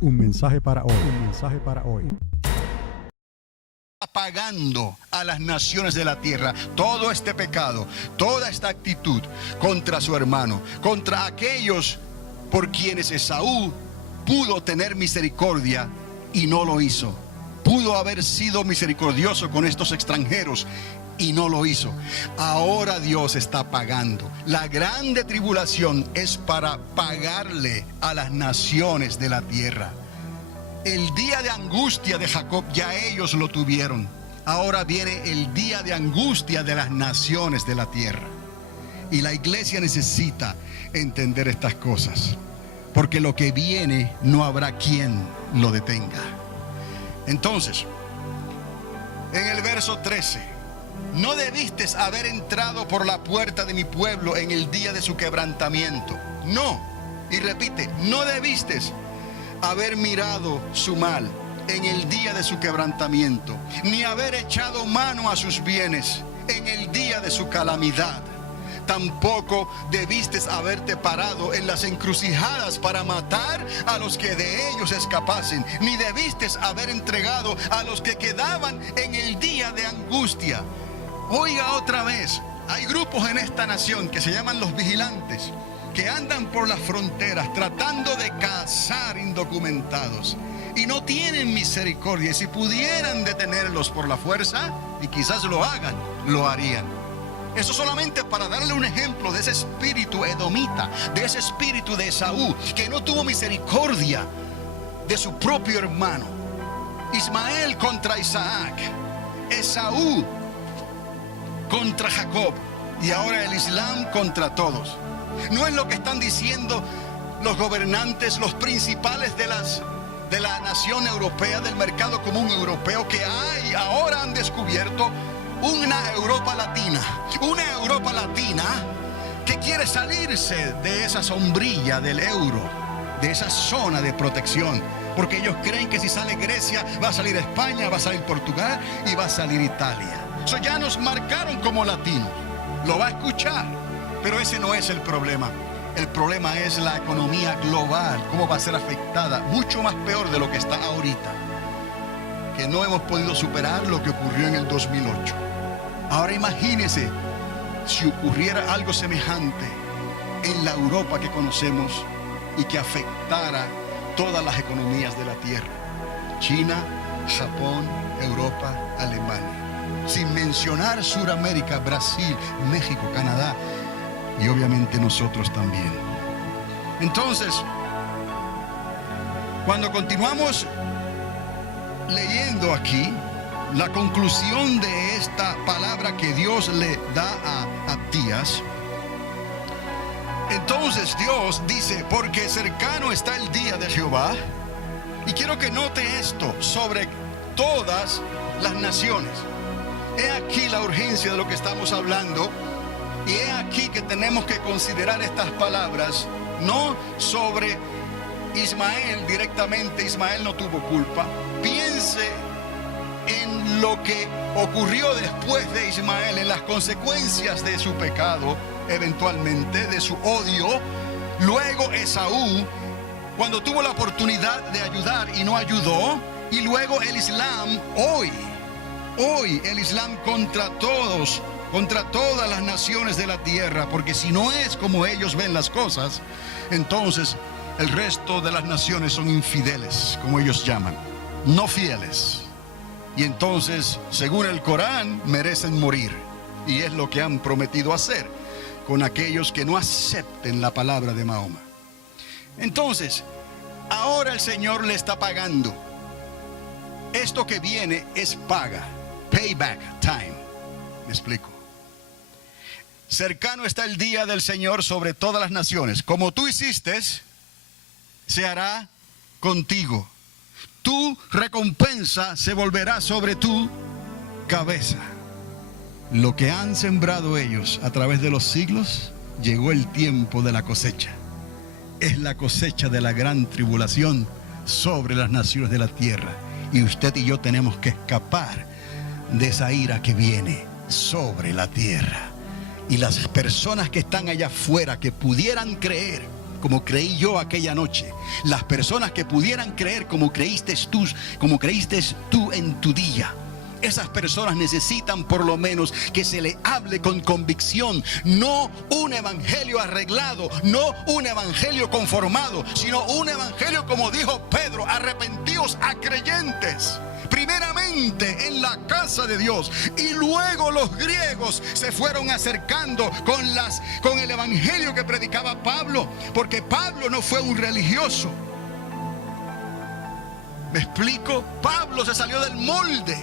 Un mensaje para hoy. Un mensaje para hoy. Apagando a las naciones de la tierra todo este pecado, toda esta actitud contra su hermano, contra aquellos por quienes Esaú pudo tener misericordia y no lo hizo. Pudo haber sido misericordioso con estos extranjeros y no lo hizo. Ahora Dios está pagando. La grande tribulación es para pagarle a las naciones de la tierra. El día de angustia de Jacob ya ellos lo tuvieron. Ahora viene el día de angustia de las naciones de la tierra. Y la iglesia necesita entender estas cosas, porque lo que viene no habrá quien lo detenga. Entonces, en el verso 13, no debiste haber entrado por la puerta de mi pueblo en el día de su quebrantamiento. No, y repite, no debiste haber mirado su mal en el día de su quebrantamiento, ni haber echado mano a sus bienes en el día de su calamidad. Tampoco debiste haberte parado en las encrucijadas para matar a los que de ellos escapasen, ni debiste haber entregado a los que quedaban en el día de angustia. Oiga otra vez, hay grupos en esta nación que se llaman los vigilantes, que andan por las fronteras tratando de cazar indocumentados y no tienen misericordia. Y si pudieran detenerlos por la fuerza, y quizás lo hagan, lo harían. Eso solamente para darle un ejemplo de ese espíritu edomita, de ese espíritu de Esaú, que no tuvo misericordia de su propio hermano. Ismael contra Isaac, Esaú contra Jacob, y ahora el Islam contra todos. No es lo que están diciendo los gobernantes, los principales de la nación europea, del mercado común europeo, que ahora han descubierto una Europa latina que quiere salirse de esa sombrilla del euro, de esa zona de protección, porque ellos creen que si sale Grecia va a salir España, va a salir Portugal y va a salir Italia. Eso ya nos marcaron como latinos. Lo va a escuchar, pero ese no es el problema. El problema es la economía global, cómo va a ser afectada, mucho más peor de lo que está ahorita, que no hemos podido superar lo que ocurrió en el 2008. Ahora imagínese si ocurriera algo semejante en la Europa que conocemos y que afectara todas las economías de la tierra: China, Japón, Europa, Alemania, sin mencionar Sudamérica, Brasil, México, Canadá y obviamente nosotros también. Entonces, cuando continuamos leyendo aquí la conclusión de esta palabra que Dios le da a Abdías, entonces Dios dice: porque cercano está el día de Jehová. Y quiero que note esto sobre todas las naciones. He aquí la urgencia de lo que estamos hablando, y he aquí que tenemos que considerar estas palabras no sobre Ismael directamente. Ismael no tuvo culpa. Piense en lo que ocurrió después de Ismael, en las consecuencias de su pecado, eventualmente, de su odio. Luego Esaú, cuando tuvo la oportunidad de ayudar y no ayudó. Y luego el Islam, hoy el Islam contra todos, contra todas las naciones de la tierra, porque si no es como ellos ven las cosas, entonces el resto de las naciones son infieles, como ellos llaman, no fieles. Y entonces, según el Corán, merecen morir. Y es lo que han prometido hacer con aquellos que no acepten la palabra de Mahoma. Entonces, ahora el Señor le está pagando. Esto que viene es paga, payback time. Me explico. Cercano está el día del Señor sobre todas las naciones. Como tú hiciste, se hará contigo. Tu recompensa se volverá sobre tu cabeza. Lo que han sembrado ellos a través de los siglos, llegó el tiempo de la cosecha. Es la cosecha de la gran tribulación sobre las naciones de la tierra. Y usted y yo tenemos que escapar de esa ira que viene sobre la tierra. Y las personas que están allá afuera, que pudieran creer como creí yo aquella noche. Las personas que pudieran creer como creíste tú en tu día. Esas personas necesitan por lo menos que se le hable con convicción. No un evangelio arreglado, no un evangelio conformado, sino un evangelio, como dijo Pedro, arrepentíos a creyentes. Primeramente en la casa de Dios, y luego los griegos se fueron acercando con el evangelio que predicaba Pablo, porque Pablo no fue un religioso. ¿Me explico? Pablo se salió del molde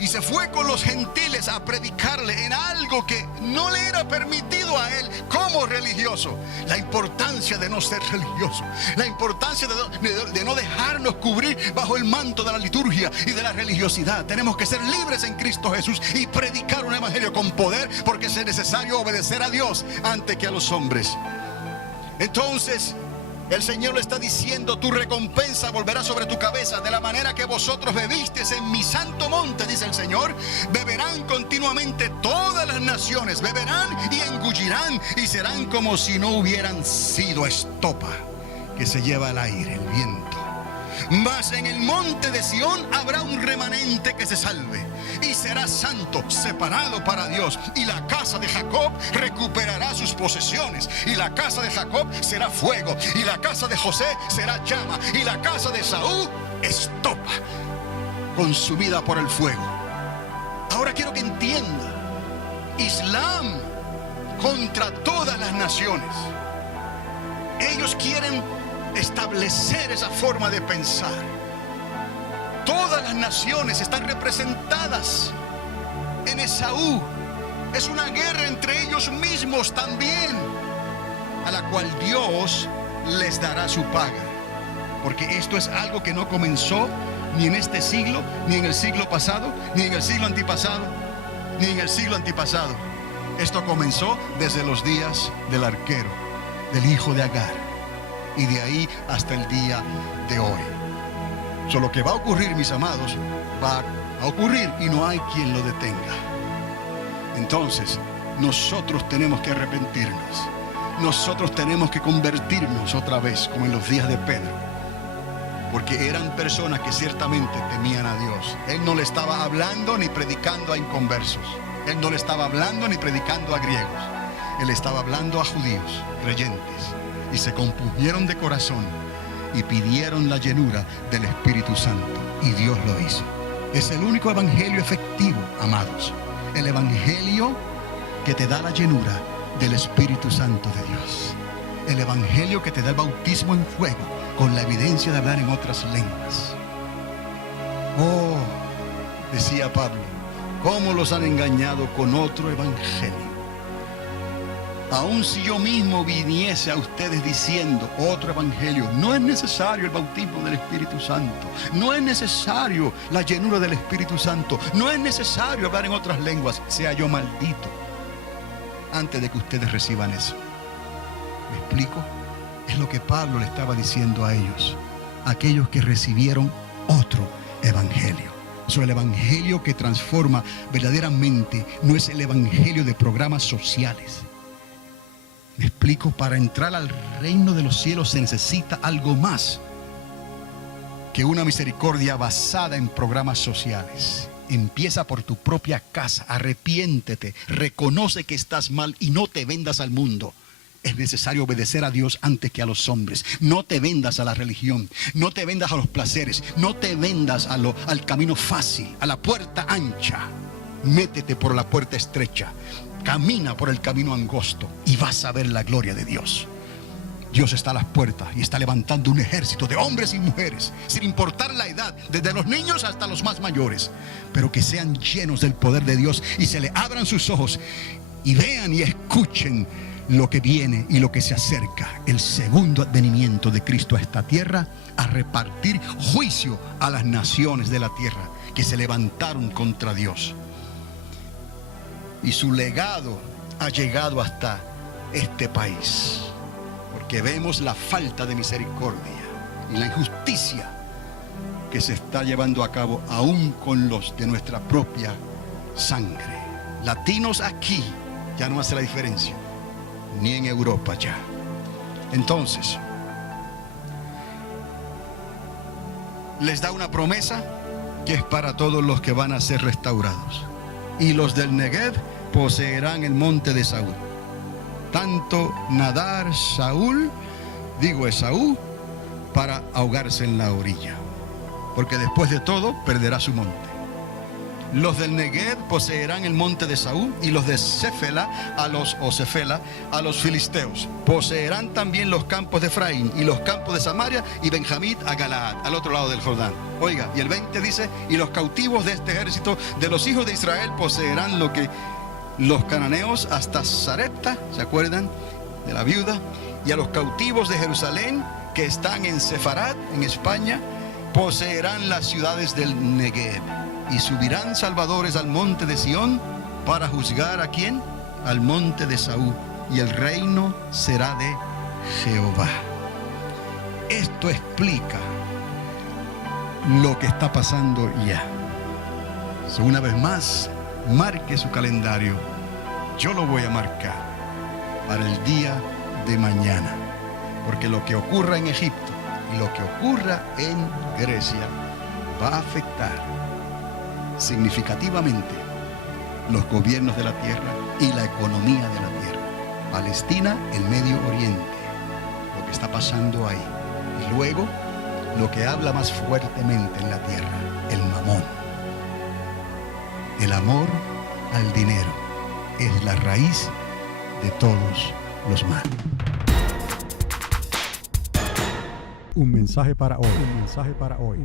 y se fue con los gentiles a predicarle en algo que no le era permitido a él como religioso. La importancia de no ser religioso, la importancia de no dejarnos cubrir bajo el manto de la liturgia y de la religiosidad. Tenemos que ser libres en Cristo Jesús y predicar un evangelio con poder, porque es necesario obedecer a Dios antes que a los hombres. Entonces el Señor le está diciendo: tu recompensa volverá sobre tu cabeza. De la manera que vosotros bebisteis en mi santo monte, dice el Señor, beberán continuamente todas las naciones. Beberán y engullirán y serán como si no hubieran sido estopa que se lleva el aire, el viento. Mas en el monte de Sión habrá un remanente que se salve, y será santo, separado para Dios. Y la casa de Jacob recuperará sus posesiones, y la casa de Jacob será fuego, y la casa de José será llama, y la casa de Saúl estopa, consumida por el fuego. Ahora quiero que entienda: Islam contra todas las naciones. Ellos quieren establecer esa forma de pensar. Todas las naciones están representadas en Esaú. Es una guerra entre ellos mismos también, a la cual Dios les dará su paga, porque esto es algo que no comenzó ni en este siglo, ni en el siglo pasado, ni en el siglo antipasado, ni en el siglo antipasado. Esto comenzó desde los días del arquero, del hijo de Agar, y de ahí hasta el día de hoy. Lo que va a ocurrir, mis amados, va a ocurrir, y no hay quien lo detenga. Entonces, nosotros tenemos que arrepentirnos. Nosotros tenemos que convertirnos otra vez, como en los días de Pedro, porque eran personas que ciertamente temían a Dios. Él no le estaba hablando ni predicando a inconversos. Él no le estaba hablando ni predicando a griegos. Él estaba hablando a judíos, creyentes. Y se compusieron de corazón y pidieron la llenura del Espíritu Santo, y Dios lo hizo. Es el único evangelio efectivo, amados. El evangelio que te da la llenura del Espíritu Santo de Dios. El evangelio que te da el bautismo en fuego con la evidencia de hablar en otras lenguas. Oh, decía Pablo, cómo los han engañado con otro evangelio. Aun si yo mismo viniese a ustedes diciendo otro evangelio, no es necesario el bautismo del Espíritu Santo, no es necesario la llenura del Espíritu Santo, no es necesario hablar en otras lenguas, sea yo maldito antes de que ustedes reciban eso. ¿Me explico? Es lo que Pablo le estaba diciendo a ellos, aquellos que recibieron otro evangelio. El evangelio que transforma verdaderamente no es el evangelio de programas sociales. Me explico, para entrar al reino de los cielos se necesita algo más que una misericordia basada en programas sociales. Empieza por tu propia casa, arrepiéntete, reconoce que estás mal y no te vendas al mundo. Es necesario obedecer a Dios antes que a los hombres. No te vendas a la religión, no te vendas a los placeres, no te vendas al camino fácil, a la puerta ancha. Métete por la puerta estrecha. Camina por el camino angosto y vas a ver la gloria de Dios. Dios está a las puertas y está levantando un ejército de hombres y mujeres, sin importar la edad, desde los niños hasta los más mayores, pero que sean llenos del poder de Dios y se le abran sus ojos y vean y escuchen lo que viene y lo que se acerca, el segundo advenimiento de Cristo a esta tierra, a repartir juicio a las naciones de la tierra que se levantaron contra Dios. Y su legado ha llegado hasta este país, porque vemos la falta de misericordia y la injusticia que se está llevando a cabo aún con los de nuestra propia sangre. Latinos aquí ya no hace la diferencia, ni en Europa ya. Entonces, les da una promesa que es para todos los que van a ser restaurados. Y los del Negev poseerán el monte de Saúl. Tanto nadar Esaú, para ahogarse en la orilla, porque después de todo perderá su monte. Los del Negev poseerán el monte de Saúl, y los de Cefela a los filisteos. Poseerán también los campos de Efraín y los campos de Samaria, y Benjamín a Galaad, al otro lado del Jordán. Oiga, y el 20 dice: y los cautivos de este ejército de los hijos de Israel poseerán lo que los cananeos hasta Sarepta, ¿se acuerdan de la viuda? Y a los cautivos de Jerusalén que están en Sefarat, en España, poseerán las ciudades del Negev. Y subirán salvadores al monte de Sión para juzgar ¿a quién? Al monte de Saúl, y el reino será de Jehová. Esto explica lo que está pasando ya. Una vez más, marque su calendario. Yo lo voy a marcar para el día de mañana, porque lo que ocurra en Egipto y lo que ocurra en Grecia va a afectar significativamente los gobiernos de la tierra y la economía de la tierra. Palestina, el Medio Oriente, lo que está pasando ahí. Y luego, lo que habla más fuertemente en la tierra, el mamón. El amor al dinero es la raíz de todos los males. Un mensaje para hoy. Un mensaje para hoy.